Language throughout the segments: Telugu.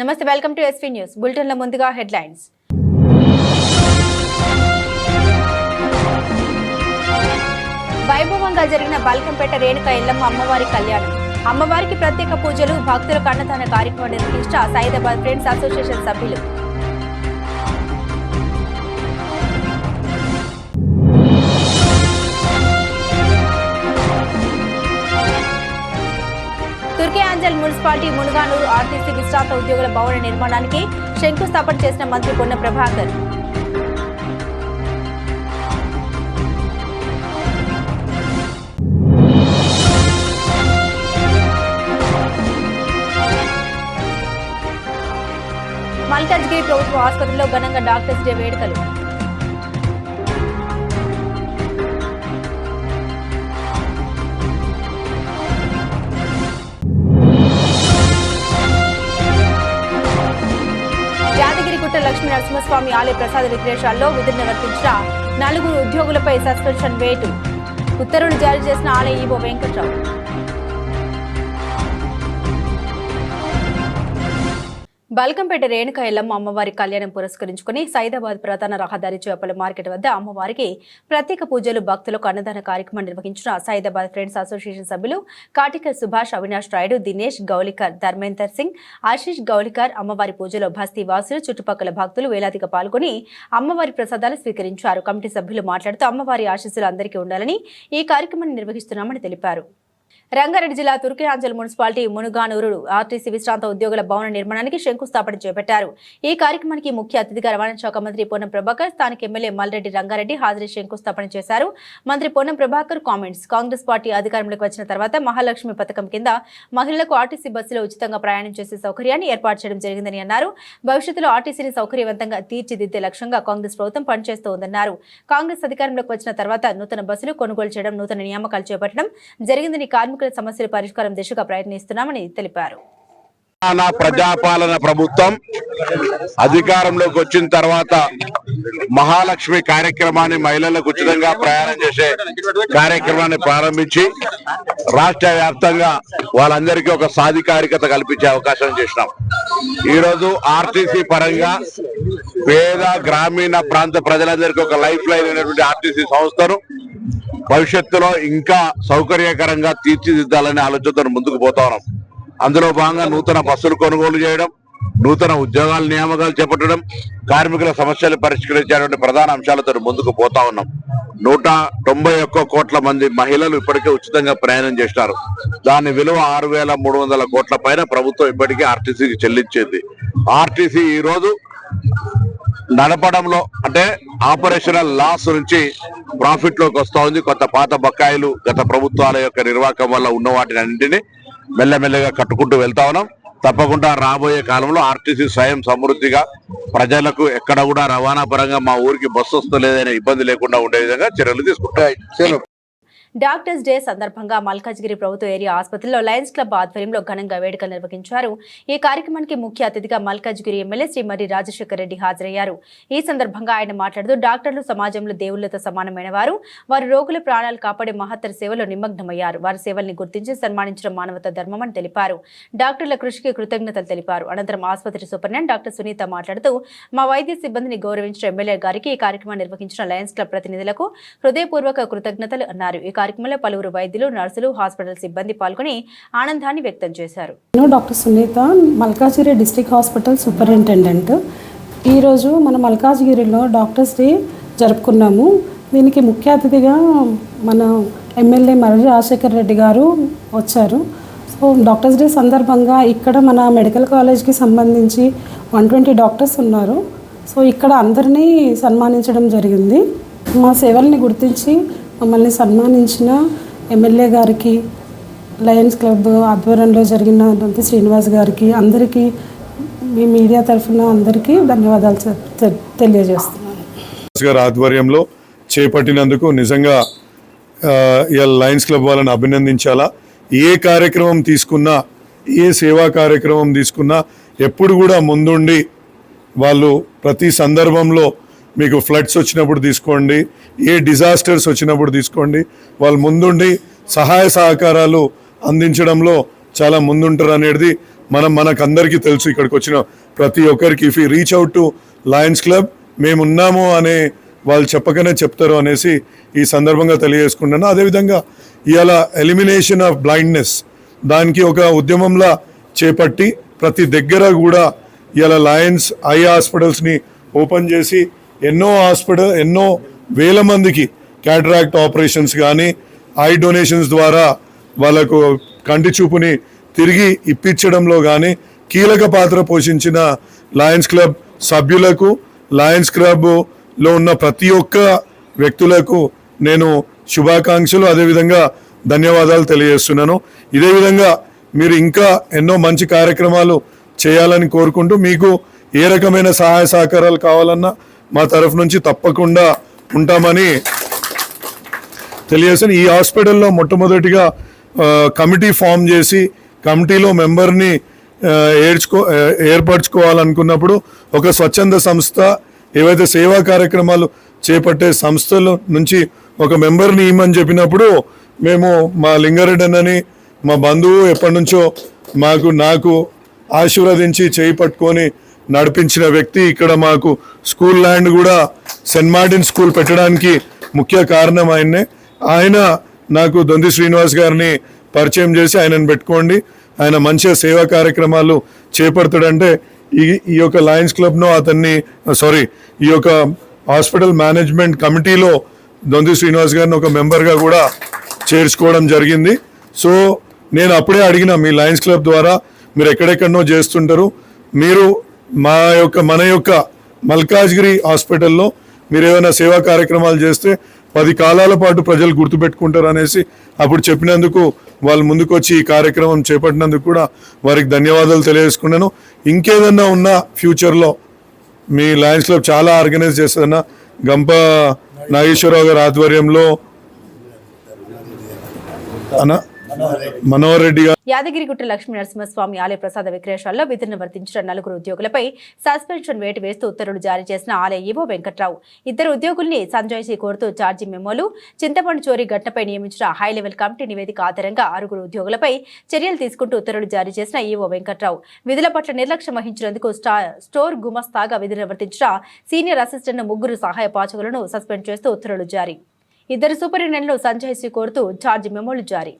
నమస్తే, వెల్కమ్ టు ఎస్వీ న్యూస్ బులెటిన్ల ముందుగా హెడ్లైన్స్. వైభవంగా జరిగిన బల్కంపేట రేణుక ఎల్లమ్మ అమ్మవారి కళ్యాణం. అమ్మవారికి ప్రత్యేక పూజలు, భక్తులకు అన్నదాన కార్యక్రమం నిర్వహించిన సైదాబాద్ ఫ్రెండ్స్ అసోసియేషన్ సభ్యులు. తుర్కేయాంజల్ మున్సిపాలిటీ మునుగానూరు ఆర్టీసీ విశ్రాంత ఉద్యోగుల భవన నిర్మాణానికి శంకుస్థాపన చేసిన మంత్రి పొన్నం ప్రభాకర్. మల్కాజ్గిరి ప్రభుత్వ ఆసుపత్రిలో ఘనంగా డాక్టర్స్ డే వేడుకలు. యాదగిరిగుట్ట లక్ష్మీ నరసింహస్వామి ఆలయ ప్రసాద విక్రయాల్లో విధులు నిర్వర్తించిన 4 ఉద్యోగులపై సస్పెన్షన్ వేటు. ఉత్తర్వులు జారీ చేసిన ఆలయ ఈవో వెంకట్రావు. బల్కంపేట రేణుక ఎల్లమ్మ అమ్మవారి కళ్యాణం పురస్కరించుకుని సైదాబాద్ ప్రధాన రహదారి చేపల మార్కెట్ వద్ద అమ్మవారికి ప్రత్యేక పూజలు, భక్తులకు అన్నదాన కార్యక్రమం నిర్వహించిన సైదాబాద్ ఫ్రెండ్స్ అసోసియేషన్ సభ్యులు కాటికర్ సుభాష్, అవినాష్ రాయుడు, దినేష్ గౌలికర్, ధర్మేందర్ సింగ్, ఆశీష్ గౌలికర్. అమ్మవారి పూజలో బస్తీ వాసులు, చుట్టుపక్కల భక్తులు వేలాదిగా పాల్గొని అమ్మవారి ప్రసాదాలు స్వీకరించారు. కమిటీ సభ్యులు మాట్లాడుతూ అమ్మవారి ఆశీస్సులు అందరికీ ఉండాలని ఈ కార్యక్రమాన్ని నిర్వహిస్తున్నామని తెలిపారు. రంగారెడ్డి జిల్లా తుర్కేయాంజల్ మున్సిపాలిటీ మునుగానూరు ఆర్టీసీ విశ్రాంత ఉద్యోగుల భవన నిర్మాణానికి శంకుస్థాపన చేపట్టారు. ఈ కార్యక్రమానికి ముఖ్య అతిథిగా రవాణా శాఖ మంత్రి పొన్నం ప్రభాకర్, స్థానిక ఎమ్మెల్యే మల్రెడ్డి రంగారెడ్డి హాజరై శంకుస్థాపన చేశారు. మంత్రి పొన్నం ప్రభాకర్ కామెంట్స్. కాంగ్రెస్ పార్టీ అధికారంలోకి వచ్చిన తర్వాత మహాలక్ష్మి పథకం కింద మహిళలకు ఆర్టీసీ బస్సులో ఉచితంగా ప్రయాణం చేసే సౌకర్యాన్ని ఏర్పాటు చేయడం జరిగిందని అన్నారు. భవిష్యత్తులో ఆర్టీసీని సౌకర్యవంతంగా తీర్చిదిద్దే లక్ష్యంగా కాంగ్రెస్ ప్రభుత్వం పనిచేస్తోందన్నారు. కాంగ్రెస్ అధికారంలోకి వచ్చిన తర్వాత నూతన బస్సులు కొనుగోలు చేయడం, నూతన నియామకాలు చేపట్టడం జరిగిందని, కార్మికుల సమస్యల పరిష్కారం దిశగా ప్రయత్నిస్తున్నామని తెలిపారు. ప్రజాపాలన ప్రభుత్వం అధికారంలోకి వచ్చిన తర్వాత మహాలక్ష్మి కార్యక్రమాన్ని, మహిళలకు ఉచితంగా ప్రయాణం చేసే కార్యక్రమాన్ని ప్రారంభించి రాష్ట్ర వ్యాప్తంగా వాళ్ళందరికీ ఒక సాధికారికత కల్పించే అవకాశం చేసినాం. ఈరోజు ఆర్టీసీ పరంగా పేద గ్రామీణ ప్రాంత ప్రజలందరికీ ఒక లైఫ్ లైన్ అయినటువంటి ఆర్టీసీ సంస్థను భవిష్యత్తులో ఇంకా సౌకర్యకరంగా తీర్చిదిద్దాలనే ఆలోచనతో ముందుకు పోతా ఉన్నాం. అందులో భాగంగా నూతన బస్సులు కొనుగోలు చేయడం, నూతన ఉద్యోగాల నియామకాలు చేపట్టడం, కార్మికుల సమస్యలు పరిష్కరించేటువంటి ప్రధాన అంశాలతో ముందుకు పోతా ఉన్నాం. 191 కోట్ల మంది మహిళలు ఇప్పటికే ఉచితంగా ప్రయాణం చేస్తారు. దాని విలువ 6,300 కోట్ల పైన ప్రభుత్వం ఇప్పటికే ఆర్టీసీకి చెల్లించింది. ఆర్టీసీ ఈ రోజు నడపడంలో అంటే ఆపరేషనల్ లాస్ నుంచి ప్రాఫిట్ లోకి వస్తా ఉంది. కొత్త పాత బకాయిలు గత ప్రభుత్వాల యొక్క నిర్వాహకం వల్ల ఉన్న వాటిని అన్నింటినీ మెల్లమెల్లగా కట్టుకుంటూ వెళ్తా ఉన్నాం. తప్పకుండా రాబోయే కాలంలో ఆర్టీసీ స్వయం సమృద్ధిగా ప్రజలకు ఎక్కడ కూడా రవాణా పరంగా మా ఊరికి బస్సు వస్తలేదనే ఇబ్బంది లేకుండా ఉండే విధంగా చర్యలు తీసుకుంటాయి. డాక్టర్స్ డే సందర్భంగా మల్కాజ్గిరి ప్రభుత్వ ఏరియా ఆసుపత్రిలో లయన్స్ క్లబ్ ఆధ్వర్యంలో ఘనంగా వేడుకలు నిర్వహించారు. ఈ కార్యక్రమానికి ముఖ్య అతిథిగా మల్కాజ్గిరి ఎమ్మెల్యే శ్రీమతి రాజశేఖర్ రెడ్డి హాజరయ్యారు. ఈ సందర్భంగా ఆయన మాట్లాడుతూ డాక్టర్లు సమాజంలో దేవుళ్లతో సమానమైన వారు. వారు రోగుల ప్రాణాలు కాపాడే మహత్తర సేవలో నిమగ్నమయ్యారు. వారి సేవల్ని గుర్తించి సన్మానించడం మానవతా ధర్మమని తెలిపారు. డాక్టర్ల కృషికి కృతజ్ఞతలు తెలిపారు. అనంతరం ఆసుపత్రి సూపరింటెండెంట్ డాక్టర్ సునీత మాట్లాడుతూ మా వైద్య సిబ్బందిని గౌరవించిన ఎమ్మెల్యే గారికి, ఈ కార్యక్రమాన్ని నిర్వహించిన లయన్స్ క్లబ్ ప్రతినిధులకు హృదయపూర్వక కృతజ్ఞతలు అన్నారు. ఈ కార్యక్రమంలో పలువురు వైద్యులు, నర్సులు, హాస్పిటల్ సిబ్బంది పాల్గొని ఆనందాన్ని వ్యక్తం చేశారు. Doctor Sunitha, Malkajgiri district hospital superintendent. ఈరోజు మన మల్కాజ్గిరిలో డాక్టర్స్ డే జరుపుకున్నాము. దీనికి ముఖ్య అతిథిగా మన ఎమ్మెల్యే మర్రి రాజశేఖర్ రెడ్డి గారు వచ్చారు. సో డాక్టర్స్ డే సందర్భంగా ఇక్కడ మన మెడికల్ కాలేజ్కి సంబంధించి 120 డాక్టర్స్ ఉన్నారు. సో ఇక్కడ అందరినీ సన్మానించడం జరిగింది. మా సేవల్ని గుర్తించి మమ్మల్ని సన్మానించిన ఎమ్మెల్యే గారికి, లయన్స్ క్లబ్ ఆధ్వర్యంలో జరిగిన దొంతి శ్రీనివాస్ గారికి, అందరికీ మీ మీడియా తరఫున అందరికీ ధన్యవాదాలు తెలియజేస్తున్నాను. ఆధ్వర్యంలో చేపట్టినందుకు నిజంగా లయన్స్ క్లబ్ వాళ్ళని అభినందించాలా. ఏ కార్యక్రమం తీసుకున్నా, ఏ సేవా కార్యక్రమం తీసుకున్నా ఎప్పుడు కూడా ముందుండి వాళ్ళు ప్రతి సందర్భంలో మీకు ఫ్లడ్స్ వచ్చినప్పుడు తీసుకోండి, ఏ డిజాస్టర్స్ వచ్చినప్పుడు తీసుకోండి, వాళ్ళు ముందుండి సహాయ సహకారాలు అందించడంలో చాలా ముందుంటారు అనేది మనకందరికీ తెలుసు, ఇక్కడికి వచ్చిన ప్రతి ఒక్కరికి if you reach out to Lions Club మేమున్నాము అనే వాళ్ళు చెప్పకనే చెప్తారు అనేసి ఈ సందర్భంగా తెలియజేసుకుంటున్నాను. అదేవిధంగా ఇవాళ ఎలిమినేషన్ ఆఫ్ బ్లైండ్నెస్ దానికి ఒక ఉద్యమంలా చేపట్టి ప్రతి దగ్గర కూడా ఇవాళ లయన్స్ ఐ హాస్పిటల్స్ని ఓపెన్ చేసి ఎన్నో వేల మందికి క్యాటరాక్ట్ ఆపరేషన్స్ కానీ ఐ డొనేషన్స్ ద్వారా వాళ్ళకు కంటి చూపుని తిరిగి ఇప్పించడంలో కానీ కీలక పాత్ర పోషించిన లయన్స్ క్లబ్ సభ్యులకు, లయన్స్ క్లబ్లో ఉన్న ప్రతి ఒక్క వ్యక్తులకు నేను శుభాకాంక్షలు అదేవిధంగా ధన్యవాదాలు తెలియజేస్తున్నాను. ఇదే విధంగా మీరు ఇంకా ఎన్నో మంచి కార్యక్రమాలు చేయాలని కోరుకుంటూ మీకు ఏ రకమైన సహాయ సహకారాలు కావాలన్నా మా తరఫు నుంచి తప్పకుండా ఉంటామని తెలియజేస్తాను. ఈ హాస్పిటల్లో మొట్టమొదటిగా కమిటీ ఫామ్ చేసి కమిటీలో మెంబర్ని ఏర్పరచుకోవాలనుకున్నప్పుడు ఒక స్వచ్ఛంద సంస్థ ఏవైతే సేవా కార్యక్రమాలు చేపట్టే సంస్థల నుంచి ఒక మెంబర్ని ఇవ్వమని చెప్పినప్పుడు మేము మా లింగారెడ్డి అన్నని మా బంధువు ఎప్పటి నుంచో నాకు ఆశీర్వదించి చేయి పట్టుకొని నడిపించిన వ్యక్తి. ఇక్కడ మాకు స్కూల్ ల్యాండ్ కూడా సెయింట్ మార్టిన్ స్కూల్ పెట్టడానికి ముఖ్య కారణం ఆయన్నే. ఆయన నాకు దొంతి శ్రీనివాస్ గారిని పరిచయం చేసి ఆయనను పెట్టుకోండి, ఆయన మంచిగా సేవా కార్యక్రమాలు చేపడతాడంటే ఈ యొక్క లయన్స్ క్లబ్ను ఈ యొక్క హాస్పిటల్ మేనేజ్మెంట్ కమిటీలో దొంతి శ్రీనివాస్ గారిని ఒక మెంబర్గా కూడా చేర్చుకోవడం జరిగింది. సో నేను అప్పుడే అడిగిన మీ లయన్స్ క్లబ్ ద్వారా మీరు ఎక్కడెక్కడనో చేస్తుంటారు, మీరు మన యొక్క మల్కాజ్గిరి హాస్పిటల్లో మీరు ఏమైనా సేవా కార్యక్రమాలు చేస్తే 10 కాలాల పాటు ప్రజలు గుర్తుపెట్టుకుంటారు అనేసి అప్పుడు చెప్పినందుకు వాళ్ళు ముందుకు వచ్చి ఈ కార్యక్రమం చేపట్టినందుకు కూడా వారికి ధన్యవాదాలు తెలియజేసుకున్నాను. ఇంకేదన్నా ఉన్నా ఫ్యూచర్లో మీ లయన్స్ క్లబ్ చాలా ఆర్గనైజ్ చేస్తుందన్న గంప నాగేశ్వరరావు గారి ఆధ్వర్యంలో మనోహర్ రెడ్డి గారు. యాదగిరిగుట్ట లక్ష్మీ నరసింహస్వామి ఆలయ ప్రసాద విక్రయశాలలో విధులను వర్తించిన 4 ఉద్యోగులపై సస్పెన్షన్ వేటు వేస్తూ ఉత్తర్వులు జారీ చేసిన ఆలయ ఈవో వెంకట్రావు 2 ఉద్యోగుల్ని సంజాయిషీ కోరుతూ ఛార్జీ మెమోలు, చింతపండు చోరీ ఘటనపై నియమించిన హై లెవెల్ కమిటీ నివేదిక ఆధారంగా 6 ఉద్యోగులపై చర్యలు తీసుకుంటూ ఉత్తర్వులు జారీ చేసిన ఈవో వెంకట్రావు విధుల పట్ల నిర్లక్ష్యం వహించినందుకు స్టోర్ గుమస్తాగా విధులు వర్తించిన సీనియర్ అసిస్టెంట్ 3 సహాయ పాచకులను సస్పెండ్ చేస్తూ ఉత్తర్వులు జారీ. 2 సూపరింటెండెంట్లు సంజాయిషీ కోరుతూ ఛార్జీ మెమోలు జారీ.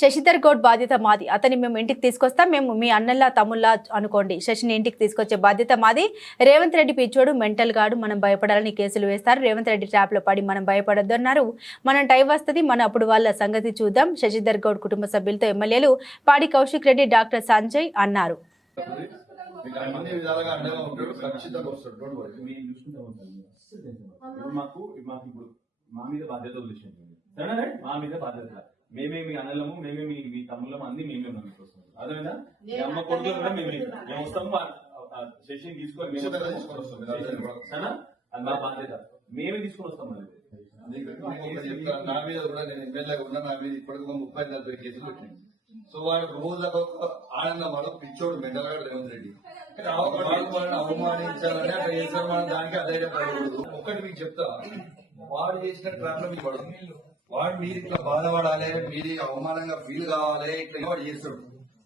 శశిధర్ గౌడ్ బాధ్యత మాది, అతని మేము ఇంటికి తీసుకొస్తాం, మేము మీ అన్నల్లా తమ్ముల్లా అనుకోండి, శశిని ఇంటికి తీసుకొచ్చే బాధ్యత మాది. రేవంత్ రెడ్డి పిచ్చోడు, మెంటల్ గాడు, మనం భయపడాలని కేసులు వేస్తారు, రేవంత్ రెడ్డి ట్రాప్ లో పడి మనం భయపడొద్దు అన్నారు. మనం టైం వస్తుంది, మన అప్పుడు వాళ్ళ సంగతి చూద్దాం. శశిధర్ గౌడ్ కుటుంబ సభ్యులతో ఎమ్మెల్యేలు పాడి కౌశిక్ రెడ్డి, డాక్టర్ సంజయ్ అన్నారు. మేమే మీ అన్నలము, మేమే మీ తమ్ముళ్ళము, అన్ని మేమే ఉన్నాం మీకోసం. అదేవిధంగా మీ అమ్మ కొడుకులు కూడా మేము వస్తాము, శశిని తీసుకొని మేము వస్తాం. అది మా బాధ్యత, మేమే తీసుకొని వస్తాం. నా మీద కూడా నేను ఎమ్మెల్యేగా ఉన్నా, నా మీద ఇప్పటికి 30-40 కేసులు పెట్టింది. సో వాడు రోజు ఆనందం వాడు పిచ్చోడు మెండలగాడు రేవంత్ రెడ్డి అవమానించాలని అక్కడ చేశారు. మనం దానికి అధైర్యపడకూడదు. ఒక్కటి మీకు చెప్తా, వాడు చేసిన ట్రాప్ లో మీకు పడుతుంది. వాడు మీరు ఇట్లా బాధపడాలి, మీరు అవమానంగా ఫీల్ కావాలి, ఇట్లా వాడు చేస్తాడు.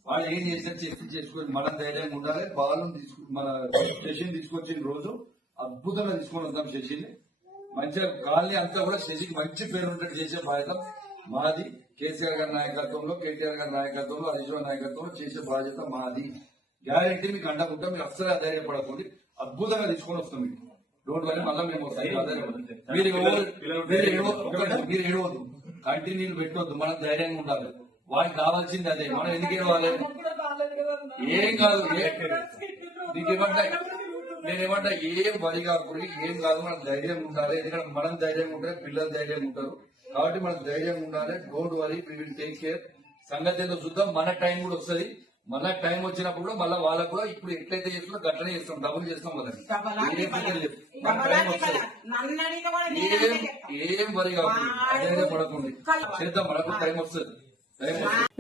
వాడు ఏం చేసినా చేసుకుని మనం ధైర్యంగా ఉండాలి. బాలను మన శశిని తీసుకొచ్చిన రోజు అద్భుతంగా తీసుకొని వద్దాం. శశిని మంచిగా కాలనీ అంతా కూడా శశికి మంచి పేరు ఉన్నట్టు చేసే బాధ్యత మాది. కేసీఆర్ గారి నాయకత్వంలో, కేటీఆర్ గారి నాయకత్వంలో, హరీష్ రావు నాయకత్వంలో చేసే బాధ్యత మాది. గ్యారెంటీ మీకు అండకుంటాం. మీరు అస్సలు అధైర్యపడకండి, అద్భుతంగా తీసుకొని వస్తాం. మీకు డోంట్ వరీ, మళ్ళీ మేము మీరు ఏడవద్దు, కంటిన్యూలు పెట్టవద్దు, మనం ధైర్యంగా ఉండాలి. వాడికి కావాల్సింది అదే. మనం ఎందుకు ఏడవాలి? ఏం కాదు, నేనేమంటా ఏం వరి కాకూడదు, ఏం కాదు, మనం ధైర్యంగా ఉండాలి. ఎందుకంటే మనం ధైర్యంగా ఉంటే పిల్లలు ధైర్యంగా ఉంటారు. కాబట్టి మనం ధైర్యంగా ఉండాలి. Don't worry, we will take care. సంగతి ఏదో చూద్దాం, మన టైం కూడా వస్తుంది. మళ్ళా టైం వచ్చినప్పుడు కూడా మళ్ళీ వాళ్ళకు కూడా ఇప్పుడు ఎట్లయితే చేస్తున్నాం గట్లనే చేస్తాం, డబ్బులు చేస్తాం వాళ్ళకి. ఏం ఫికర్ లేదు. మన టైం వస్తుంది. ఏం వరి కాదు, అదే పడకండి, చేద్దాం, మనకు టైం వస్తుంది.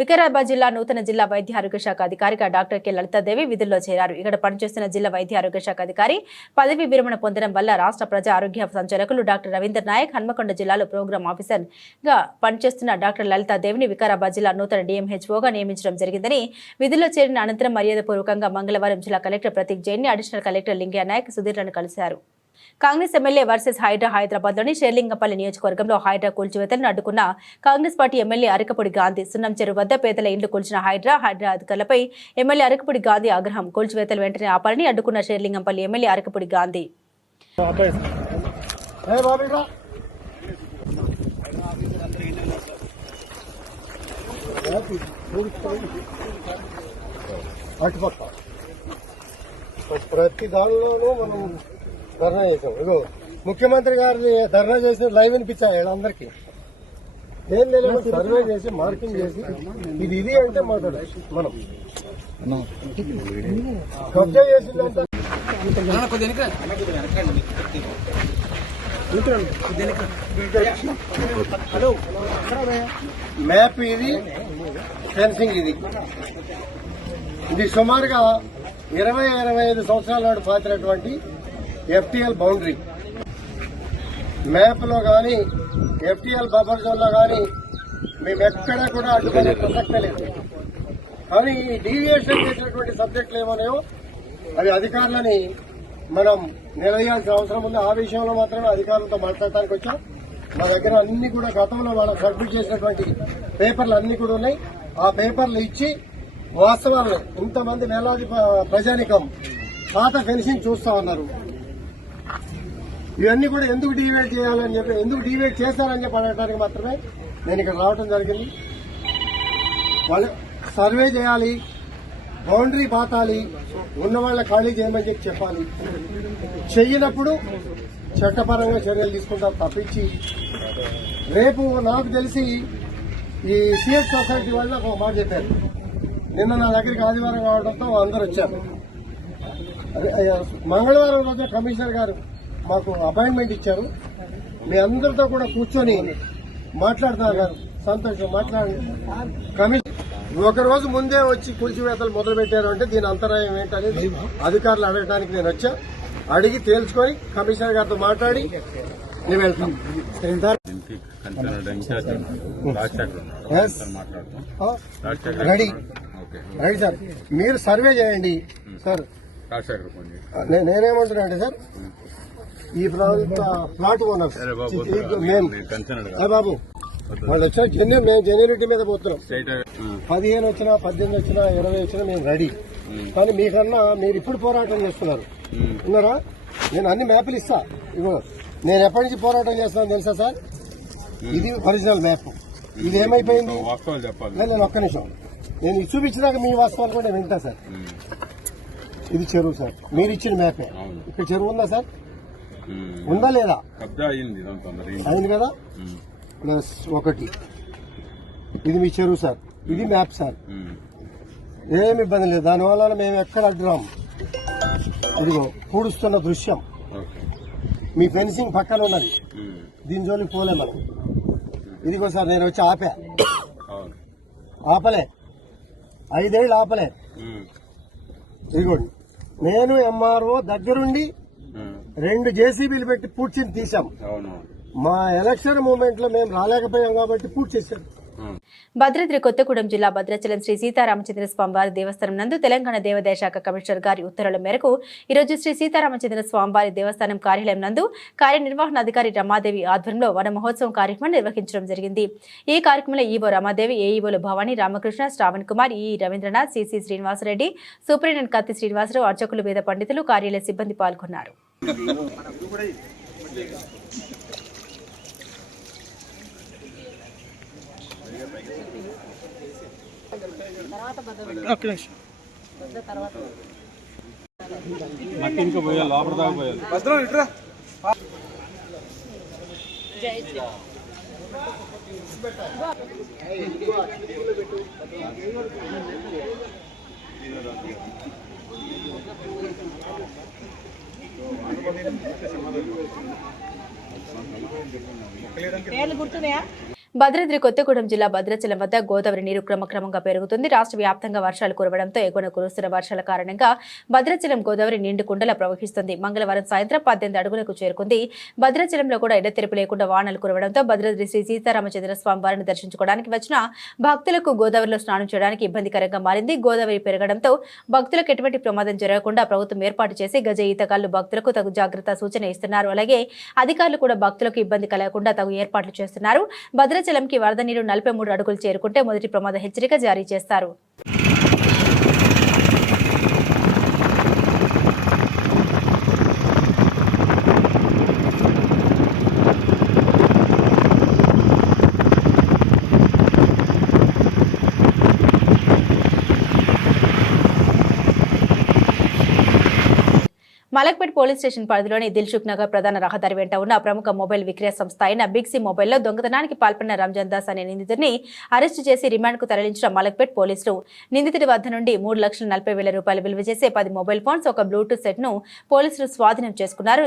వికారాబాద్ జిల్లా నూతన జిల్లా వైద్య ఆరోగ్య శాఖ అధికారిగా డాక్టర్ కె లలితాదేవి విధుల్లో చేరారు. ఇక్కడ పనిచేస్తున్న జిల్లా వైద్య ఆరోగ్య శాఖ అధికారి పదవి విరమణ పొందడం వల్ల రాష్ట్ర ప్రజా ఆరోగ్య సంచాలకులు డాక్టర్ రవీంద్ర నాయక్ హన్మకొండ జిల్లాలో ప్రోగ్రామ్ ఆఫీసర్ గా పనిచేస్తున్న డాక్టర్ లలితాదేవిని వికారాబాద్ జిల్లా నూతన డిఎంహెచ్ఓగా నియమించడం జరిగిందని, విధుల్లో చేరిన అనంతరం మర్యాదపూర్వకంగా మంగళవారం జిల్లా కలెక్టర్ ప్రతీక్ జైన్ ని అడిషనల్ కలెక్టర్ లింగయ్య నాయక్ సుధీర్లను కలిశారు. కాంగ్రెస్ ఎమ్మెల్యే వర్సెస్ హైడ్రా హైదరాబాద్లోని షేర్లింగంపల్లి నియోజకవర్గంలో హైడ్రా కూల్చివేతలను అడ్డుకున్న కాంగ్రెస్ పార్టీ ఎమ్మెల్యే అరకపూడి గాంధీ, సున్నం చెరువు వద్ద పేదల ఇండ్లు కూల్చిన హైడ్రా అధికారులపై ఎమ్మెల్యే అరకపూడి గాంధీ ఆగ్రహం. కూల్చివేతలు వెంటనే ఆపాలని అడ్డుకున్న షేర్లింగంపల్లి ఎమ్మెల్యే అరకపూడి గాంధీ. ప్రతి దానిలోనూ మనం ధర్నా చేసాం. ఇగో ముఖ్యమంత్రి గారిని ధర్నా చేసి లైవ్ వినిపించాయి అందరికి. ఏం లేదు, సర్వే చేసి మార్కింగ్ చేసి ఇది అంటే మాట్లాడు. మనం కబ్జా చేసిందంటే మ్యాప్, ఇది ఫెన్సింగ్, ఇది సుమారుగా 20-25 సంవత్సరాల నాడు పాతినటువంటి FTL బౌండరీ. మ్యాప్ లో గానీ FTL బఫర్ జోన్ లో గానీ మేము ఎక్కడా కూడా అడ్డుకునే ప్రసక్తే లేదు. కానీ డీవియేషన్ చేసినటువంటి సబ్జెక్టులు ఏమన్నాయో అవి అధికారులని మనం నిలదీయాల్సిన అవసరం ఉంది. ఆ విషయంలో మాత్రమే అధికారులతో మాట్లాడటానికి వచ్చాం. మా దగ్గర అన్ని కూడా గతంలో వాళ్ళకి సబ్మిట్ చేసినటువంటి పేపర్లు అన్ని కూడా ఉన్నాయి. ఆ పేపర్లు ఇచ్చి వాస్తవాలను ఇంతమంది వేలాది ప్రజానికం పాత ఫెన్సింగ్ చూస్తా ఉన్నారు. ఇవన్నీ కూడా ఎందుకు డివైడ్ చేయాలని చెప్పి, ఎందుకు డివైడ్ చేస్తారని చెప్పి అడగడానికి మాత్రమే నేను ఇక్కడ రావడం జరిగింది. వాళ్ళు సర్వే చేయాలి, బౌండరీ పాతాలి, ఉన్న వాళ్ళ ఖాళీ చేయమని చెప్పి చెప్పాలి. చెయ్యినప్పుడు చట్టపరంగా చర్యలు తీసుకుంటారు తప్పించి. రేపు నాకు తెలిసి ఈ సిఎస్ సొసైటీ వాళ్ళు ఒక మాట చెప్పారు. నిన్న నా దగ్గరికి ఆదివారం కావడంతో అందరూ వచ్చారు. మంగళవారం రోజు కమిషనర్ గారు మాకు అపాయింట్మెంట్ ఇచ్చారు. మీ అందరితో కూడా కూర్చొని మాట్లాడుతున్నారు గారు. సంతోషం, మాట్లాడండి. కమిషన్ ఒకరోజు ముందే వచ్చి కూల్చివేతలు మొదలు పెట్టారు అంటే దీని అంతరాయం ఏంటనేది అధికారులు అడగడానికి నేను వచ్చా. అడిగి తేల్చుకొని కమిషనర్ గారితో మాట్లాడి నేను వెళ్తాను. రెడీ రైట్ సార్, మీరు సర్వే చేయండి సార్. నేనేమంటున్నా అంటే సార్, ఈ ప్లాట్ ఓనర్స్ బాబు వాళ్ళు వచ్చిన జెన్యున్, మేము జెన్యునిటీ మీద పోతున్నాం. 15 వచ్చినా 18 వచ్చినా 20 వచ్చినా మేము రెడీ. కానీ మీకన్నా మీరు ఇప్పుడు పోరాటం చేస్తున్నారు ఉన్నారా? నేను అన్ని మ్యాప్లు ఇస్తా. ఇగో నేను ఎప్పటి నుంచి పోరాటం చేస్తున్నాను తెలుసా సార్? ఇది ఒరిజినల్ మ్యాప్. ఇది ఏమైపోయింది? నేను ఒక్క నిమిషం, నేను ఇది చూపించినాక మీ వాస్తవాలు కూడా నేను వింటా సార్. ఇది చెరువు సార్, మీరు ఇచ్చిన మ్యాపే. ఇక్కడ చెరువు ఉందా సార్? ఉందా లేదా? అయింది కదా. +1 ఇది మీ చెరువు సార్, ఇది మ్యాప్ సార్. ఏమి ఇబ్బంది లేదు. దానివల్ల మేము ఎక్కడ అడ్డురాము. ఇదిగో పూడుస్తున్న దృశ్యం, మీ ఫెన్సింగ్ పక్కన ఉన్నది, దీని జోలికి పోలే మనం. ఇదిగో సార్, నేను వచ్చి ఆపలే 5 ఏళ్ళు ఆపలే. ఇదిగోండి, నేను MRO దగ్గరుండి 2 JCBలు పెట్టి పూడ్చిని తీశాం. మా ఎలక్షన్ మూమెంట్ లో మేము రాలేకపోయాం కాబట్టి పూర్తి చేశారు. భద్రాద్రి కొత్తగూడెం జిల్లా భద్రాచలం శ్రీ సీతారామచంద్ర స్వామివారి దేవస్థానం నందు తెలంగాణ దేవాదాయ శాఖ కమిషనర్ గారి ఉత్తర్వుల మేరకు ఈరోజు శ్రీ సీతారామచంద్ర స్వామివారి దేవస్థానం కార్యాలయం నందు కార్యనిర్వహణాధికారి రమాదేవి ఆధ్వర్యంలో వన మహోత్సవం కార్యక్రమం నిర్వహించడం జరిగింది. ఈ కార్యక్రమంలో ఈవో రమాదేవి, ఏఈఓలు భవానీ రామకృష్ణ, శ్రావణ్ కుమార్, ఈ రవీంద్రనాథ్, సిసి శ్రీనివాసరెడ్డి, సూపరింటెండెంట్ కత్తి శ్రీనివాసరావు, అర్చకులు, వేద పండితులు, కార్యాలయ సిబ్బంది పాల్గొన్నారు. మట్టి ఇంకా పోయాలి, లోపల దాకా పోయాలి. భద్రాద్రి కొత్తగూడెం జిల్లా భద్రాచలం వద్ద గోదావరి నీరు క్రమక్రమంగా పెరుగుతుంది. రాష్ట్ర వ్యాప్తంగా వర్షాలు కురవడంతో ఎగువన కురుస్తున్న వర్షాల కారణంగా భద్రాచలం గోదావరి నిండు కుండలా ప్రవహిస్తుంది. మంగళవారం సాయంత్రం 18 అడుగులకు చేరుకుంది. భద్రాచలంలో కూడా ఎడతెరిపి లేకుండా వానలు కురవడంతో భద్రాద్రి శ్రీ సీతారామచంద్ర స్వామి వారిని దర్శించుకోవడానికి వచ్చిన భక్తులకు గోదావరిలో స్నానం చేయడానికి ఇబ్బందికరంగా మారింది. గోదావరి పెరగడంతో భక్తులకు ఎటువంటి ప్రమాదం జరగకుండా ప్రభుత్వం ఏర్పాటు చేసి గజ ఈతగాళ్లు భక్తులకు తగు జాగ్రత్త సూచన ఇస్తున్నారు. అలాగే అధికారులు కూడా భక్తులకు ఇబ్బంది కలగకుండా తగు ఏర్పాట్లు చేస్తున్నారు. భద్రాచలంకి వరద నీరు 43 అడుగులు చేరుకుంటే మొదటి ప్రమాద హెచ్చరిక జారీ చేస్తారు. మలక్పేట్ పోలీస్ స్టేషన్ పరిధిలోని దిల్సుఖ్ నగర్ ప్రధాన రహదారి వెంట ఉన్న ప్రముఖ మొబైల్ విక్రయ సంస్థ అయిన బిగ్సీ మొబైల్లో దొంగతనానికి పాల్పడిన రంజాన్ దాస్ అనే నిందితుడిని అరెస్టు చేసి రిమాండ్కు తరలించిన మలక్పేట్ పోలీసులు నిందితుడి వద్ద నుండి 3,40,000 రూపాయలు విలువ చేసే 10 మొబైల్ ఫోన్స్, ఒక బ్లూటూత్ సెట్ను పోలీసులు స్వాధీనం చేసుకున్నారు.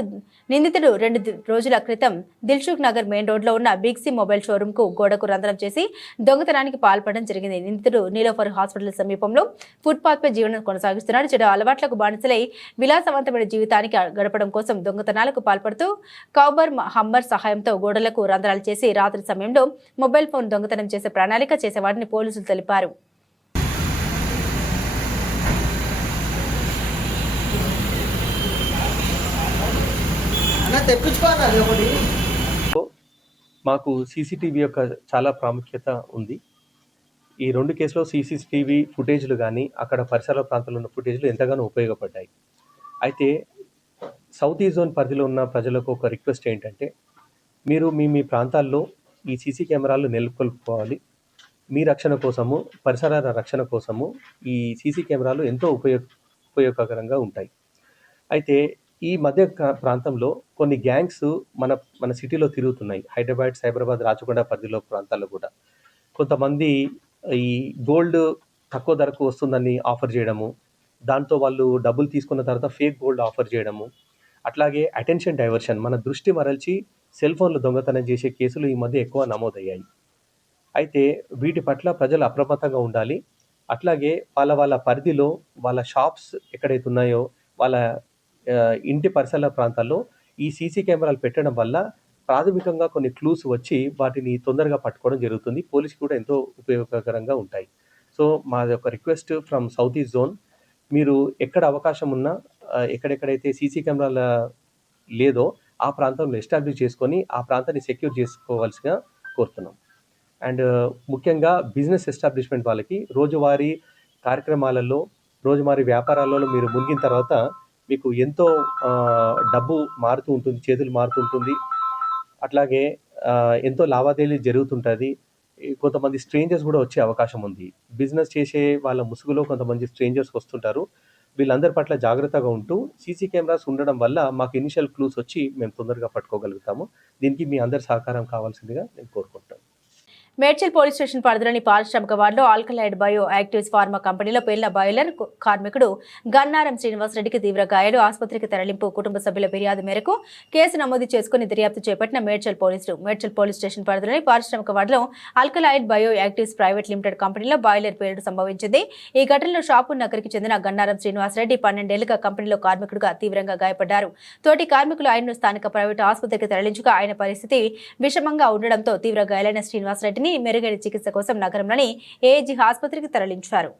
నిందితుడు 2 రోజుల క్రితం దిల్సుఖ్ నగర్ మెయిన్ రోడ్లో ఉన్న బిగ్సీ మొబైల్ షోరూంకు గోడకు రంధ్రం చేసి దొంగతనానికి పాల్పడడం జరిగింది. నిందితుడు నీలోఫర్ హాస్పిటల్ సమీపంలో ఫుట్పాత్పై జీవనం కొనసాగిస్తున్నాడు. చెడు అలవాట్లకు బానిసలై విలాసవంతమైన జీవితానికి గడపడం కోసం దొంగతనాలకు పాల్పడుతూ కౌబర్ హమ్మర్ సహాయంతో గోడలకు రంధ్రాలు చేసి రాత్రి సమయంలో మొబైల్ ఫోన్ దొంగతనం చేసే ప్రణాళిక చేసేవాడిని పోలీసులు తెలిపారు. మాకు సీసీటీవీ యొక్క చాలా ప్రాముఖ్యత ఉంది. ఈ 2 కేసులో సీసీటీవీ ఫుటేజ్లు కానీ అక్కడ పరిసర ప్రాంతాల్లో ఉన్న ఫుటేజ్లు ఎంతగానో ఉపయోగపడ్డాయి. అయితే సౌత్ ఈస్ట్ జోన్ పరిధిలో ఉన్న ప్రజలకు ఒక రిక్వెస్ట్ ఏంటంటే, మీరు మీ ప్రాంతాల్లో ఈ సీసీ కెమెరాలు నెలకొల్పుకోవాలి. మీ రక్షణ కోసము, పరిసరాల రక్షణ కోసము ఈ సీసీ కెమెరాలు ఎంతో ఉపయోగకరంగా ఉంటాయి. అయితే ఈ మధ్య ప్రాంతంలో కొన్ని గ్యాంగ్స్ మన సిటీలో తిరుగుతున్నాయి. హైదరాబాద్, సైబరాబాద్, రాచకొండ పరిధిలో ప్రాంతాల్లో కూడా కొంతమంది ఈ గోల్డ్ తక్కువ ధరకు వస్తుందని ఆఫర్ చేయడము, దాంతో వాళ్ళు డబ్బులు తీసుకున్న తర్వాత ఫేక్ గోల్డ్ ఆఫర్ చేయడము, అట్లాగే అటెన్షన్ డైవర్షన్, మన దృష్టి మరల్చి సెల్ ఫోన్లు దొంగతనం చేసే కేసులు ఈ మధ్య ఎక్కువ నమోదయ్యాయి. అయితే వీటి పట్ల ప్రజలు అప్రమత్తంగా ఉండాలి. అట్లాగే వాళ్ళ పరిధిలో వాళ్ళ షాప్స్ ఎక్కడైతే ఉన్నాయో వాళ్ళ ఇంటి పరిసర ప్రాంతాల్లో ఈ సీసీ కెమెరాలు పెట్టడం వల్ల ప్రాథమికంగా కొన్ని క్లూస్ వచ్చి వాటిని తొందరగా పట్టుకోవడం జరుగుతుంది. పోలీసుకి కూడా ఎంతో ఉపయోగకరంగా ఉంటాయి. సో మాది ఒక request from south east zone, మీరు ఎక్కడ అవకాశం ఉన్నా ఎక్కడెక్కడైతే సీసీ కెమెరాల లేదో ఆ ప్రాంతంలో ఎస్టాబ్లిష్ చేసుకొని ఆ ప్రాంతాన్ని సెక్యూర్ చేసుకోవాల్సిగా కోరుతున్నాం. అండ్ ముఖ్యంగా బిజినెస్ ఎస్టాబ్లిష్మెంట్ వాళ్ళకి రోజువారీ కార్యక్రమాలలో, రోజువారీ వ్యాపారాలలో మీరు మునిగిన తర్వాత మీకు ఎంతో డబ్బు మారుతూ ఉంటుంది, చేతులు మారుతూ ఉంటుంది. అట్లాగే ఎంతో లావాదేవీలు జరుగుతుంటుంది. కొంతమంది స్ట్రేంజర్స్ కూడా వచ్చే అవకాశం ఉంది. బిజినెస్ చేసే వాళ్ళ ముసుగులో కొంతమంది స్ట్రేంజర్స్ వస్తుంటారు. వీళ్ళందరి పట్ల జాగ్రత్తగా ఉంటూ సీసీ కెమెరాస్ ఉండడం వల్ల మాకు ఇనిషియల్ క్లూస్ వచ్చి మేము తొందరగా పట్టుకోగలుగుతాము. దీనికి మీ అందరి సహకారం కావాల్సిందిగా నేను కోరుకుంటాను. మేడ్చల్ పోలీస్ స్టేషన్ పరిధిలోని పారిశ్రామిక వార్డులో ఆల్కలైడ్ బయో యాక్టివ్స్ ఫార్మా కంపెనీలో పేలిన బాయిలర్ కార్మికుడు గన్నారం శ్రీనివాసరెడ్డికి తీవ్ర గాయాలు, ఆసుపత్రికి తరలింపు. కుటుంబ సభ్యుల ఫిర్యాదు మేరకు కేసు నమోదు చేసుకుని దర్యాప్తు చేపట్టిన మేడ్చల్ పోలీసులు మేడ్చల్ పోలీస్ స్టేషన్ పరిధిలోని పారిశ్రామిక వార్డులో alkaloid bio actives private limited కంపెనీలో బాయిలర్ పేలుడు సంభవించింది. ఈ ఘటనలో షాపూర్ నగర్కి చెందిన గన్నారం శ్రీనివాసరెడ్డి 12 ఏళ్లుగా కంపెనీలో కార్మికుడుగా తీవ్రంగా గాయపడ్డారు. తోటి కార్మికులు ఆయనను స్థానిక ప్రైవేటు ఆసుపత్రికి తరలించగా ఆయన పరిస్థితి విషమంగా ఉండడంతో తీవ్ర గాయాలైన శ్రీనివాసరెడ్డిని మెరుగైన చికిత్స కోసం నగరంలోని ఏజీ ఆసుపత్రికి తరలించారు.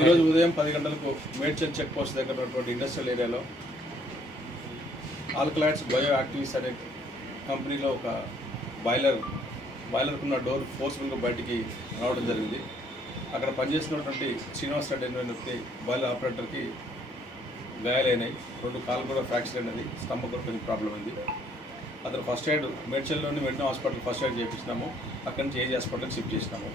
ఈరోజు ఉదయం 10 గంటలకు మేడ్చల్ చెక్ పోస్ట్ దగ్గర ఉన్నటువంటి ఇండస్ట్రియల్ ఏరియాలో ఆల్కలైడ్స్ బయో యాక్టివ్స్ అనే కంపెనీలో ఒక బాయిలర్కున్న డోర్ ఫోర్స్ఫుల్గా బయటికి రావడం జరిగింది. అక్కడ పనిచేస్తున్నటువంటి శ్రీనివాస్ రెడ్డి అనే వ్యక్తి బాయిలర్ ఆపరేటర్కి గాయాలైనాయి. 2 కాళ్ళు కూడా ఫ్రాక్చర్ అయినది, స్టమక్ కొంచెం ప్రాబ్లం అయింది. అతను ఫస్ట్ ఎయిడ్ మేడ్చల్లోని వెంటనే హాస్పిటల్ ఫస్ట్ ఎయిడ్ చేయించినాము. అక్కడి నుంచి ఏజ్ హాస్పిటల్కి షిఫ్ట్ చేసినాము.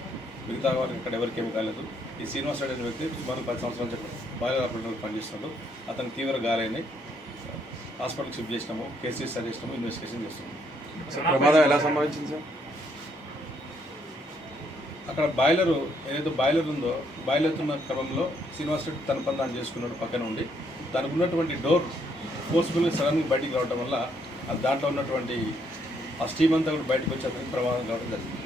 మిగతా వారికి ఇక్కడ ఎవరికేమీ కాలేదు. ఈ శ్రీనివాస్ రెడ్డి అనే వ్యక్తి సుమారు 10 సంవత్సరాల నుంచి బాయిలర్ హాస్పిటల్లో పనిచేస్తున్నాడు. అతనికి తీవ్ర గాయాలని హాస్పిటల్కి షిఫ్ట్ చేసినాము. కేసు రిజిస్టర్ చేసినాము. ఇన్వెస్టిగేషన్ చేస్తున్నాము. ప్రమాదం ఎలా సంభవించింది సార్? అక్కడ బాయిలర్ ఏదైతే బాయిలర్ ఉందో బాయిలర్ ఉన్న క్రమంలో శ్రీనివాస్ రెడ్డి తన పని తాను చేసుకున్నాడు. పక్కన ఉండి దానికి ఉన్నటువంటి డోర్ ఫోర్స్ఫుల్గా సడన్గా బయటికి రావడం వల్ల దాంట్లో ఉన్నటువంటి ఆ స్టీమ్ అంతా కూడా బయటకు వచ్చి అతనికి ప్రమాదం కావడం జరిగింది.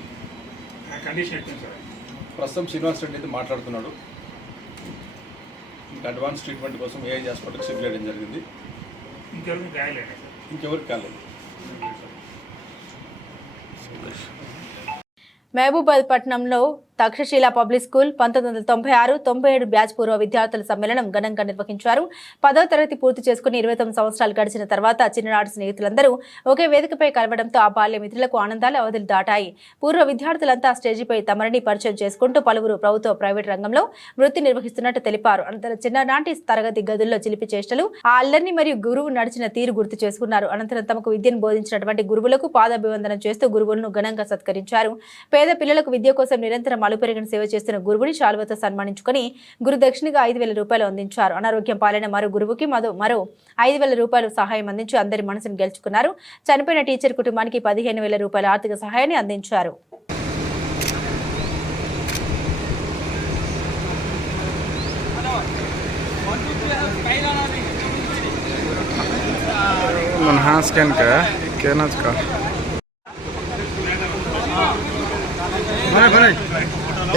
ప్రస్తుతం శ్రీనివాస్ రెడ్డి అయితే మాట్లాడుతున్నాడు. ఇంకా అడ్వాన్స్ ట్రీట్మెంట్ కోసం ఏఐజీ హాస్పిటల్కి షిఫ్ట్ చేయడం జరిగింది. ఇంకెవరికి కాలేదు. మహబూబాద్ పట్టణంలో తక్షశిల పబ్లిక్ స్కూల్ 1996-97 బ్యాచ్ పూర్వ విద్యార్థుల సమ్మేళనం ఘనంగా నిర్వహించారు. 10వ తరగతి పూర్తి చేసుకుని 29 సంవత్సరాలు గడిచిన తర్వాత చిన్ననాటి స్నేహితులందరూ ఒకే వేదికపై కలవడంతో ఆ బాల్య మిత్రులకు ఆనందాల అవధులు దాటాయి. పూర్వ విద్యార్థులంతా స్టేజీపై తమరిని పరిచయం చేసుకుంటూ పలువురు ప్రభుత్వ ప్రైవేట్ రంగంలో వృత్తి నిర్వహిస్తున్నట్టు తెలిపారు. అనంతరం చిన్ననాటి తరగతి గదుల్లో చిలిపి చేష్టలు, ఆ అల్లరిని మరియు గురువు నడిచిన తీరు గుర్తు చేసుకున్నారు. అనంతరం తమకు విద్యను బోధించినటువంటి గురువులకు పాదాభివందనం చేస్తూ గురువులను ఘనంగా సత్కరించారు. పేద పిల్లలకు విద్య కోసం నిరంతరం అలుపెరగని సేవ చేస్తున్న గురువుని శాలువతో సన్మానించుకుని గురు దక్షిణగా 5,000 రూపాయలు అందించారు. అనారోగ్యం పాలైన మరో గురువుకి మరో 5,000 రూపాయలు సహాయం అందించి అందరి మనసును గెలుచుకున్నారు. చనిపోయిన టీచర్ కుటుంబానికి 15,000 రూపాయల ఆర్థిక సహాయాన్ని అందించారు.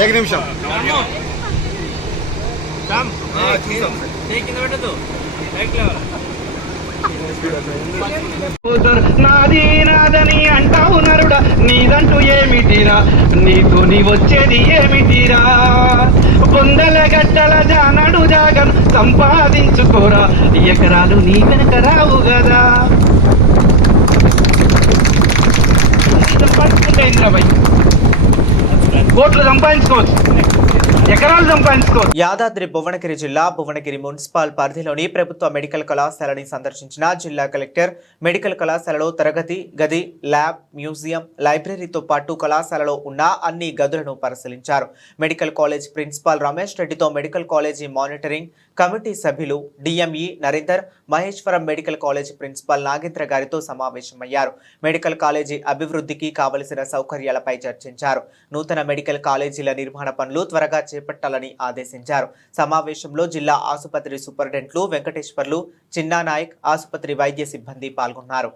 एक निमिषం నాది నాదని అంటావు నరుడా, నీదంటూ ఏమిటిరా, నీకు నీ వచ్చేది ఏమిటిరా, బొందల గట్టల జానడు జాగం సంపాదించుకోరా, ఎకరాలు నీ వెనక రావు కదా. సంపాదించుకుంటే ఇంద్రబాయ్ కోట్లు సంపాదించుకోవచ్చు, ఎకరాలు సంపాదించుకోవచ్చు. యాదాద్రి భువనగిరి జిల్లా భువనగిరి మున్సిపల్ పరిధిలోని ప్రభుత్వ మెడికల్ కళాశాలని సందర్శించిన జిల్లా కలెక్టర్ మెడికల్ కళాశాలలో తరగతి గది, ల్యాబ్, మ్యూజియం, లైబ్రరీతో పాటు కళాశాలలో ఉన్న అన్ని గదులను పరిశీలించారు. మెడికల్ కాలేజ్ ప్రిన్సిపాల్ రమేష్ రెడ్డితో మెడికల్ కాలేజీ మానిటరింగ్ కమిటీ సభ్యులు DME Narender, Maheshwaram medical college principal Nagendra గారితో సమావేశమయ్యారు. మెడికల్ కాలేజీ అభివృద్ధికి కావలసిన సౌకర్యాలపై చర్చించారు. నూతన మెడికల్ కాలేజీల నిర్మాణ పనులు త్వరగా చేపట్టాలని ఆదేశించారు. సమావేశంలో జిల్లా ఆసుపత్రి సూపరింటెండెంట్లు వెంకటేశ్వర్లు, చిన్నా నాయక్, ఆసుపత్రి వైద్య సిబ్బంది పాల్గొన్నారు.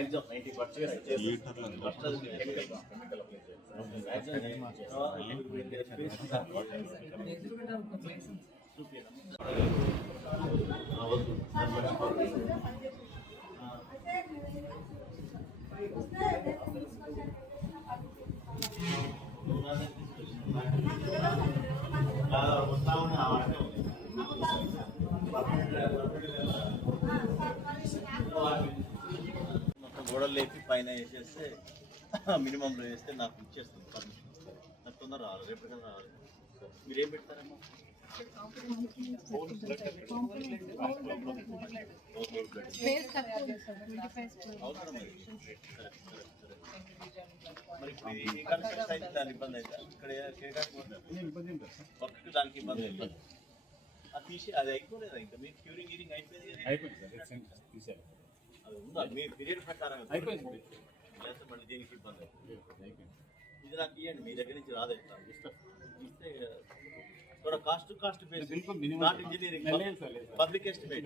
మాక్సిమం 90% మొత్తం గోడలు లేపి పైన వేసేస్తే మినిమంలో వేస్తే నాకు ఇచ్చేస్తుంది పర్మిషన్. నాకు తొందర రావాలి, రేపటికన్నా రావాలి. మీరేం పెడతారమ్మా? అవసరం మరి కన్స్ట్రక్షన్ అయితే దాని ఇబ్బంది అయితే ఇక్కడ వర్క్ దానికి ఇబ్బంది అవుతుంది. అది తీసి అది అయిపోలేదా? ఇంకా మీరు క్యూరింగ్ గీరింగ్ అయిపోయింది. అది ఉందా మీ పీరియడ్ ప్రకారం అయిపోయింది. లేకపోతే మళ్ళీ దీనికి ఇబ్బంది అవుతుంది. ఇది నాకు ఇవ్వండి, మీ దగ్గర నుంచి రాదు. ఇస్తే थोड़ा cost to cost base, not engineering, public estimate.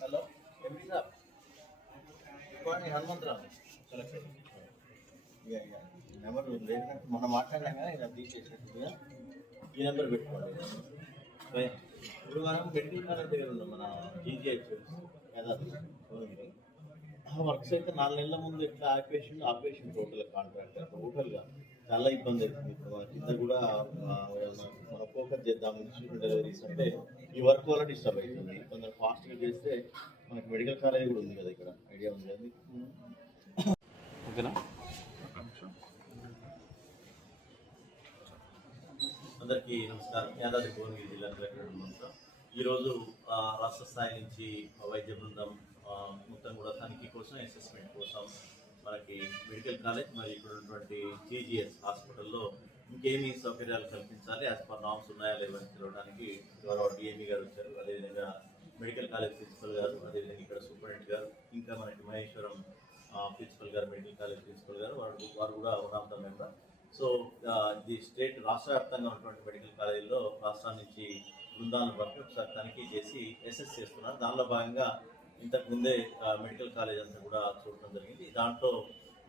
Hello MP साहब, कौन है? हनुमंतराव నెంబర్ మనం మాట్లాడినాం కదా, ఇది తీసేసినట్టుగా ఈ నెంబర్ పెట్టుకోండి. ఇప్పుడు మనం మెడికల్ కాలేజ్ దగ్గర ఉన్నాం, మన జీజీహెచ్ వర్క్స్ అయితే 4 నెలల ముందు ఎట్లా ఆపేషన్ టోటల్ కాంట్రాక్ట్ టోటల్గా చాలా ఇబ్బంది అవుతుంది. ఇప్పుడు మన కింద కూడా మనం ఫోకస్ చేద్దాం ఇన్స్టిట్యూట్ డెలివరీస్ అంటే ఈ వర్క్ వల్ల డిస్టర్బ్ అవుతుంది. కొంచెం ఫాస్ట్గా చేస్తే మనకి మెడికల్ కాలేజ్ కూడా ఉంది కదా ఇక్కడ, ఐడియా ఉంది కదా ఓకేనా? అందరికీ నమస్కారం. యాదాద్రి భువనగిరి జిల్లా కలెక్టర్ మంత్రం. ఈరోజు రాష్ట్ర స్థాయి నుంచి వైద్య బృందం మొత్తం కూడా తనిఖీ కోసం, అసెస్మెంట్ కోసం మనకి మెడికల్ కాలేజ్ మరియు ఇక్కడ ఉన్నటువంటి జీజీఎస్ హాస్పిటల్లో ఇంకేమీ సౌకర్యాలు కల్పించాలి, యాజ్ పర్ నామ్స్ ఉన్నాయా లేవని తెలవడానికి గౌరవ డిఎంఈ గారు వచ్చారు. అదేవిధంగా మెడికల్ కాలేజ్ ప్రిన్సిపల్ గారు, అదేవిధంగా ఇక్కడ సూపరింటెండెంట్ గారు, ఇంకా మనకి మహేశ్వరం ప్రిన్సిపల్ గారు, మెడికల్ కాలేజ్ ప్రిన్సిపల్ గారు, వారు కూడా one of the member. So the state రాష్ట్ర వ్యాప్తంగా ఉన్నటువంటి మెడికల్ కాలేజీల్లో రాష్ట్రం నుంచి బృందాలను బట్టి ఒకసారి తనిఖీ చేసి అసెస్ చేస్తున్నారు. దానిలో భాగంగా ఇంతకుముందే మెడికల్ కాలేజ్ అంతా కూడా చూడటం జరిగింది. దాంట్లో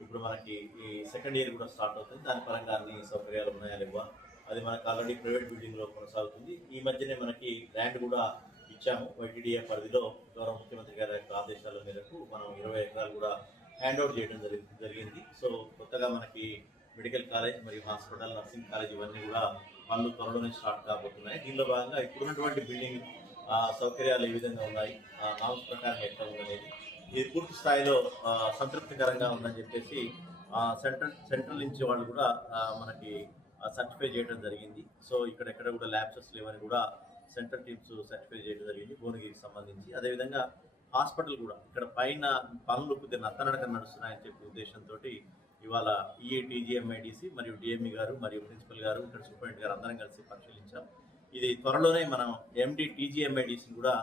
ఇప్పుడు మనకి ఈ సెకండ్ ఇయర్ కూడా స్టార్ట్ అవుతుంది. దాని పరంగా అన్ని సౌకర్యాలు ఉన్నాయా లేవా, అది మనకు ఆల్రెడీ ప్రైవేట్ బిల్డింగ్లో కొనసాగుతుంది. ఈ మధ్యనే మనకి ల్యాండ్ కూడా ఇచ్చాము వైటీడీఏ పరిధిలో. గౌరవ ముఖ్యమంత్రి గారి యొక్క ఆదేశాల మేరకు మనం 20 ఎకరాలు కూడా హ్యాండ్ అవుట్ చేయడం జరిగింది. సో కొత్తగా మనకి మెడికల్ కాలేజ్ మరియు హాస్పిటల్, నర్సింగ్ కాలేజ్ ఇవన్నీ కూడా పనులు త్వరలోనే స్టార్ట్ కాబోతున్నాయి. దీనిలో భాగంగా ఇప్పుడున్నటువంటి బిల్డింగ్ సౌకర్యాలు ఏ విధంగా ఉన్నాయి, నామ్స్ ప్రకారం ఎట్లా ఉందనేది ఇది పూర్తి స్థాయిలో సంతృప్తికరంగా ఉందని చెప్పేసి సెంట్రల్ నుంచి వాళ్ళు కూడా మనకి సర్టిఫై చేయడం జరిగింది. సో ఇక్కడెక్కడ కూడా ల్యాబ్సెస్ లేవని కూడా సెంట్రల్ టీమ్స్ సర్టిఫై చేయడం జరిగింది భువనగిరికి సంబంధించి. అదేవిధంగా హాస్పిటల్ కూడా ఇక్కడ పైన పనులు కొద్దిగా నత్తనడక నడుస్తున్నాయని చెప్పే ఉద్దేశంతో ఇవాళ టీజీఎంఐడిసి మరియు డిఎంఈ గారు మరియు ప్రిన్సిపల్ గారు, ఇక్కడ సూపరింటెండెంట్ గారు అందరం కలిసి పరిశీలించాం. ఇది త్వరలోనే మనం ఎండి టీజీఎంఐడిసిని కూడా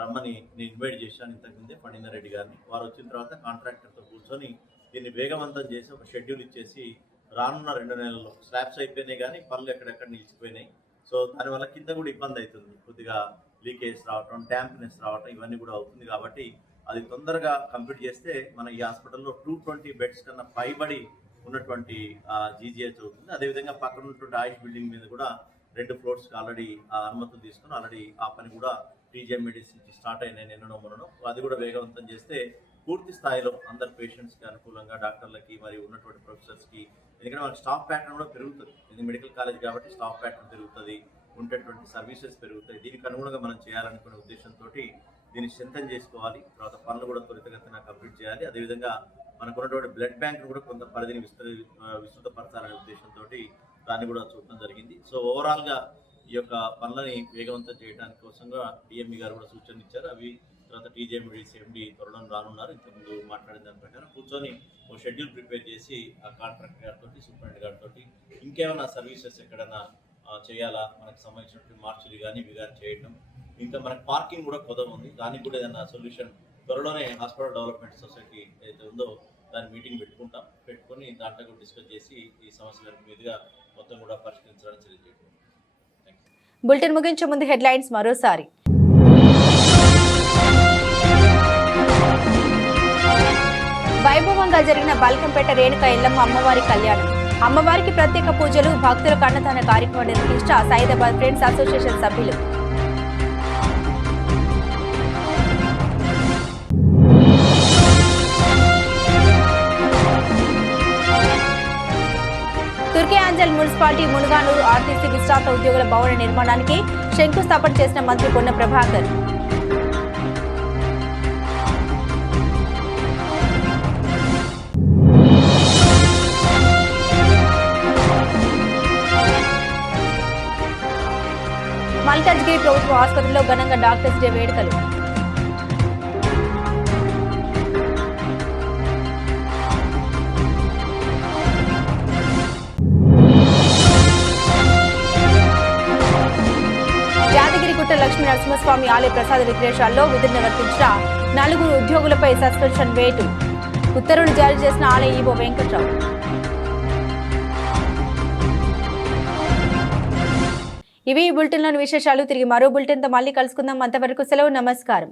రమ్మని నేను ఇన్వైట్ చేశాను ఇంతకుముందే, పండిన రెడ్డి గారిని. వారు వచ్చిన తర్వాత కాంట్రాక్టర్తో కూర్చొని దీన్ని వేగవంతం చేసి ఒక షెడ్యూల్ ఇచ్చేసి రానున్న 2 నెలల్లో స్లాబ్స్ అయిపోయినాయి కానీ పనులు ఎక్కడెక్కడ నిలిచిపోయినాయి. సో దానివల్ల కింద కూడా ఇబ్బంది అవుతుంది, కొద్దిగా లీకేజ్ రావటం, డ్యాంప్నెస్ రావటం ఇవన్నీ కూడా అవుతుంది. కాబట్టి అది తొందరగా కంప్లీట్ చేస్తే మన ఈ హాస్పిటల్లో 220 బెడ్స్ కన్నా పైబడి ఉన్నటువంటి జీజీహెచ్ అవుతుంది. అదేవిధంగా పక్కన ఉన్నటువంటి ఆయుష్ బిల్డింగ్ మీద కూడా 2 ఫ్లోర్స్కి ఆల్రెడీ అనుమతులు తీసుకుని ఆల్రెడీ ఆ పని కూడా టీజీఎం మెడిసిన్ నుంచి స్టార్ట్ అయినాయి నిన్ననో మొన్ననో. అది కూడా వేగవంతం చేస్తే పూర్తి స్థాయిలో అందరు పేషెంట్స్కి అనుకూలంగా, డాక్టర్లకి మరియు ఉన్నటువంటి ప్రొఫెసర్స్కి, ఎందుకంటే మనకి స్టాఫ్ ప్యాటర్న్ కూడా పెరుగుతుంది. ఇది మెడికల్ కాలేజ్ కాబట్టి స్టాఫ్ ప్యాటర్న్ పెరుగుతుంది, ఉండేటువంటి సర్వీసెస్ పెరుగుతాయి. దీనికి అనుగుణంగా మనం చేయాలనుకునే ఉద్దేశంతో దీన్ని స్ట్రెంథెన్ చేసుకోవాలి. తర్వాత పనులు కూడా త్వరితగతిన కంప్లీట్ చేయాలి. అదేవిధంగా మనకు ఉన్నటువంటి బ్లడ్ బ్యాంక్ కూడా కొంత పరిధిని విస్తృతపరచాలనే ఉద్దేశంతో దాన్ని కూడా చూడటం జరిగింది. సో ఓవరాల్గా ఈ యొక్క పనులని వేగవంతం చేయడానికి కోసంగా డిఎంఈ గారు కూడా సూచనలు ఇచ్చారు. అవి తర్వాత టీజీఎండిసి ఎండి త్వరలో రానున్నారు. ఇంతకుముందు మాట్లాడిన దాని ప్రకారం కూర్చొని ఓ షెడ్యూల్ ప్రిపేర్ చేసి ఆ కాంట్రాక్టర్ గారితో, సూపరింటెండెంట్ గారితో ఇంకేమైనా సర్వీసెస్ ఎక్కడైనా చేయాలా, మనకు సంబంధించినటువంటి మార్చులు కానీ ఇవి కానీ చేయడం, ఇంకా మనకి పార్కింగ్ కూడా కొద్దిగా ఉంది, దానికి కూడా ఏదైనా సొల్యూషన్ త్వరలోనే హాస్పిటల్ డెవలప్మెంట్ సొసైటీ ఏదైతే ఉందో దాని మీటింగ్ పెట్టుకుంటాం. పెట్టుకొని దాంట్లో కూడా డిస్కస్ చేసి ఈ సమస్యల మీదుగా మొత్తం కూడా పరిష్కరించడానికి చర్య చేయండి. బులెటిన్ ముగించే ముందు హెడ్లైన్స్ మరోసారి. వైభవంగా జరిగిన బల్కంపేట రేణుక ఎల్లమ్మ అమ్మవారి కళ్యాణం. అమ్మవారికి ప్రత్యేక పూజలు, భక్తులకు అన్నదాన కార్యక్రమం నిర్వహించిన సైదాబాద్ ఫ్రెండ్స్ అసోసియేషన్ సభ్యులు. తుర్కియాంజల్ మున్సిపాలిటీ మునుగానూరు ఆర్టీసీ విశ్రాంత ఉద్యోగుల భవన నిర్మాణానికి శంకుస్థాపన చేసిన మంత్రి పొన్న ప్రభాకర్. మల్కాజ్గిరి ప్రభుత్వ ఆసుపత్రిలో ఘనంగా డాక్టర్స్ డే వేడుకలు. యాదగిరిగుట్ట లక్ష్మీ నరసింహస్వామి ఆలయ ప్రసాద విక్రయాల్లో విధులు నిర్వర్తించిన 4 ఉద్యోగులపై సస్పెన్షన్ వేటు. ఉత్తర్వులు జారీ చేసిన ఆలయ ఈవో వెంకట్రావు. ఇవి ఈ బులెటిన్లోని విశేషాలు. తిరిగి మరో బులెటిన్తో మళ్ళీ కలుసుకుందాం. అంతవరకు సెలవు. నమస్కారం.